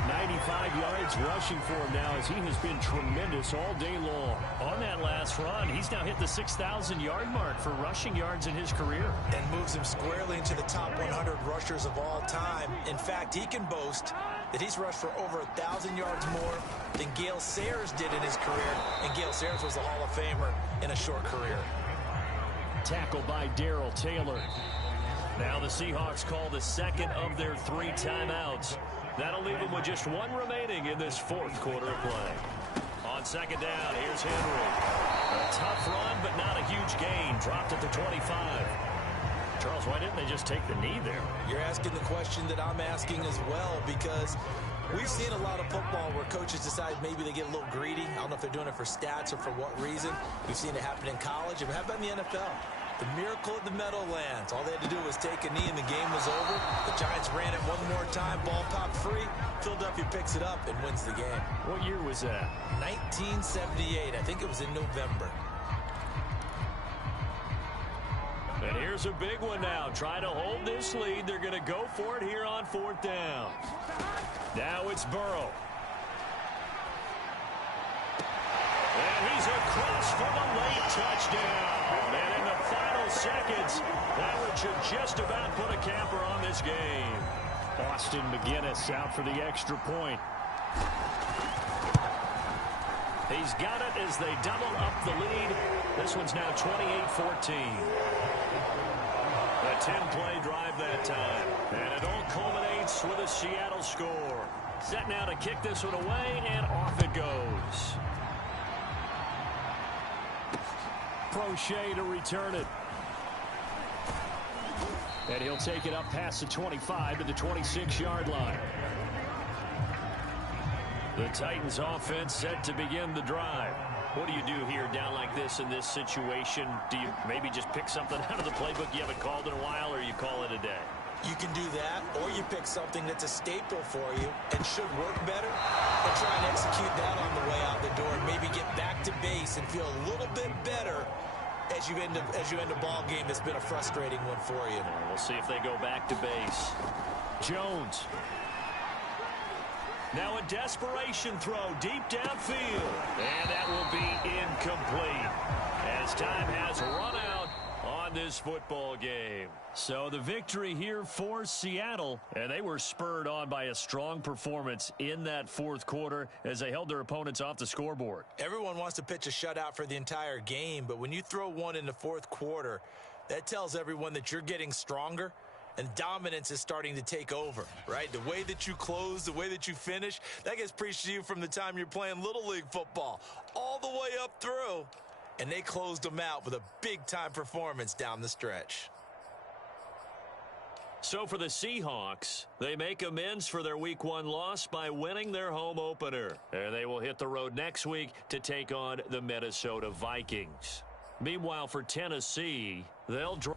95 yards rushing for him now as he has been tremendous all day long. On that last run, he's now hit the 6,000-yard mark for rushing yards in his career. And moves him squarely into the top 100 rushers of all time. In fact, he can boast that he's rushed for over 1,000 yards more than Gale Sayers did in his career. And Gale Sayers was a Hall of Famer in a short career. Tackled by Darrell Taylor. Now the Seahawks call the 2nd of their 3 timeouts. That'll leave them with just 1 remaining in this 4th quarter of play. On 2nd down, here's Henry. A tough run, but not a huge gain. Dropped at the 25. Charles, why didn't they just take the knee there? You're asking the question that I'm asking as well, because we've seen a lot of football where coaches decide maybe they get a little greedy. I don't know if they're doing it for stats or for what reason. We've seen it happen in college. And how about in the NFL? The miracle of the Meadowlands. All they had to do was take a knee and the game was over. The Giants ran it one more time. Ball popped free. Philadelphia picks it up and wins the game. What year was that? 1978. I think it was in November. And here's a big one now. Trying to hold this lead. They're going to go for it here on 4th down. Now it's Burrow. And he's across for the late touchdown. And in the final seconds, that one should just about put a capper on this game. Austin McGinnis out for the extra point. He's got it as they double up the lead. This one's now 28-14. A 10-play drive that time. And it all culminates with a Seattle score. Set now to kick this one away, and off it goes. Crochet to return it. And he'll take it up past the 25 to the 26-yard line. The Titans offense set to begin the drive. What do you do here down like this in this situation? Do you maybe just pick something out of the playbook you haven't called in a while, or you call it a day? You can do that, or you pick something that's a staple for you and should work better, and try and execute that on the way out the door, and maybe get back to base and feel a little bit better as you end a ball game that's been a frustrating one for you. We'll see if they go back to base. Jones. Now a desperation throw deep downfield. And that will be incomplete as time has run out on this football game. So the victory here for Seattle, and they were spurred on by a strong performance in that 4th quarter as they held their opponents off the scoreboard. Everyone wants to pitch a shutout for the entire game, but when you throw one in the 4th quarter, that tells everyone that you're getting stronger and dominance is starting to take over, right? The way that you close, the way that you finish, that gets preached to you from the time you're playing Little League football all the way up through. And they closed them out with a big-time performance down the stretch. So for the Seahawks, they make amends for their Week 1 loss by winning their home opener. And they will hit the road next week to take on the Minnesota Vikings. Meanwhile, for Tennessee, they'll draw